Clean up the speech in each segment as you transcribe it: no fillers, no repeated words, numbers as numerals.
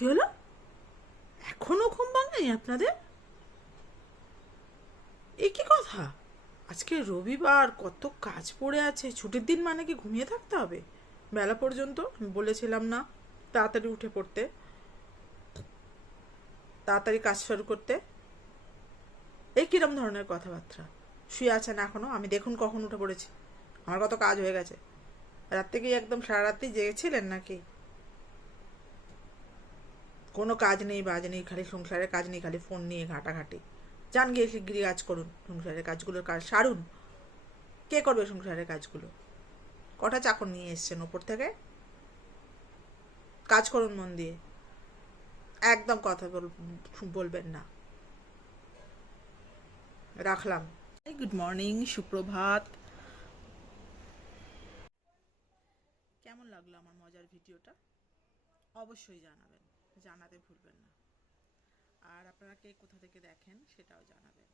কি হলো? এখনো ঘুম ভাঙেনি আপনাদের? এ কি কথা? আজকে রবিবার, কত কাজ পড়ে আছে। ছুটির দিন মানে কি ঘুমিয়ে থাকতে হবে বেলা পর্যন্ত? আমি বলেছিলাম না তাড়াতাড়ি উঠে পড়তে, তাড়াতাড়ি কাজ শুরু করতে? এই কিরম ধরনের কথাবার্তা? শুয়ে আছেন এখনো? আমি দেখুন কখন উঠে পড়েছি। আমার কত কাজ হয়ে গেছে। রাত থেকেই একদম সারা রাত্রি জেগেছিলেন নাকি? কোনো কাজ নেই, বাজ নেই, খালি সংসারের কাজ নেই, খালি ফোন নিয়ে ঘাটাঘাটি। যান গিয়ে শিগগিরি কাজ করুন, সংসারের কাজগুলোর কাজ সারুন। কে করবে সংসারের কাজগুলো? কটা চাকর নিয়ে এসছেন ওপর থেকে? কাজ করুন মন দিয়ে। একদম কথা বলবেন না। রাখলাম। গুড মর্নিং, সুপ্রভাত। কেমন লাগলো আমার মজার ভিডিওটা? অবশ্যই জানাবেন, জানাতে ভুলবেন না। আর আপনারা কে কোথা থেকে দেখেন সেটাও জানাবেন।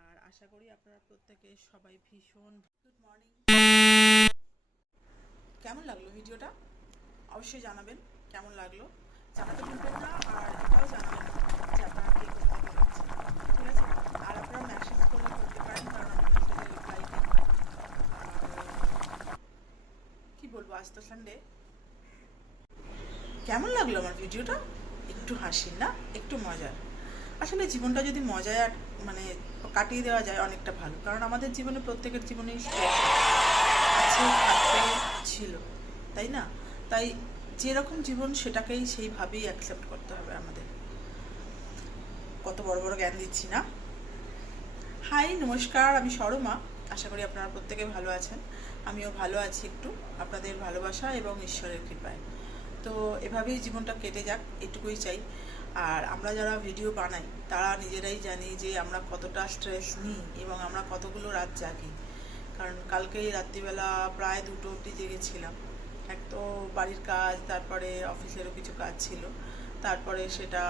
আর আশা করি আপনারা প্রত্যেকে সবাই ভীষণ গুড মর্নিং। কেমন লাগলো ভিডিওটা? অবশ্যই জানাবেন কেমন লাগলো, জানাতে ভুলবেন না। আর এটাও জানাবেন যে আপনারা কে কোথা থেকে দেখছেন, ঠিক আছে? আর আপনারা মেসেজ করলে করতে পারেন, কারণ আমি মেসেজে রিপ্লাই দিই। আর কি বলবো, আজ তো সানডে। কেমন লাগলো আমার ভিডিওটা? একটু হাসির না, একটু মজার। আসলে জীবনটা যদি মজায় মানে কাটিয়ে দেওয়া যায় অনেকটা ভালো, কারণ আমাদের জীবনে প্রত্যেকের জীবনেই স্ট্রেস আছে, থাকবে, ছিল, তাই না? তাই যেরকম জীবন সেটাকেই সেইভাবেই অ্যাকসেপ্ট করতে হবে আমাদের। কত বড় বড় জ্ঞান দিচ্ছি না? হাই, নমস্কার, আমি সরমা। আশা করি আপনারা প্রত্যেকে ভালো আছেন। আমিও ভালো আছি, একটু আপনাদের ভালোবাসা এবং ঈশ্বরের কৃপায়। তো এভাবেই জীবনটা কেটে যাক, এটুকুই চাই। আর আমরা যারা ভিডিও বানাই তারা নিজেরাই জানি যে আমরা কতটা স্ট্রেস নিই এবং আমরা কতগুলো রাত জাগি। কারণ কালকেই রাত্রিবেলা প্রায় 2টো অবধি জেগেছিলাম। এক তো বাড়ির কাজ, তারপরে অফিসেরও কিছু কাজ ছিল, তারপরে সেটা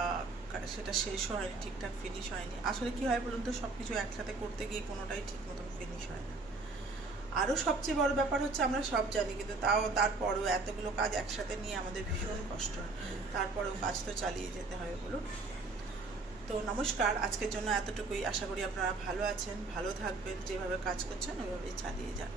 সেটা শেষও হয়নি, ঠিকঠাক ফিনিশ হয়নি। আসলে কি হয় বলুন তো, সব কিছু একসাথে করতে গিয়ে কোনোটাই ঠিক মতন ফিনিশ হয় না। আরও সবচেয়ে বড় ব্যাপার হচ্ছে, আমরা সব জানি কিন্তু তারপরেও এতগুলো কাজ একসাথে নিয়ে আমাদের ভীষণ কষ্ট হয়। তারপরেও কাজ তো চালিয়ে যেতে হবে বলুন। তো নমস্কার, আজকের জন্য এতটুকুই। আশা করি আপনারা ভালো আছেন, ভালো থাকবেন, যেভাবে কাজ করছেন ওইভাবেই চালিয়ে যান।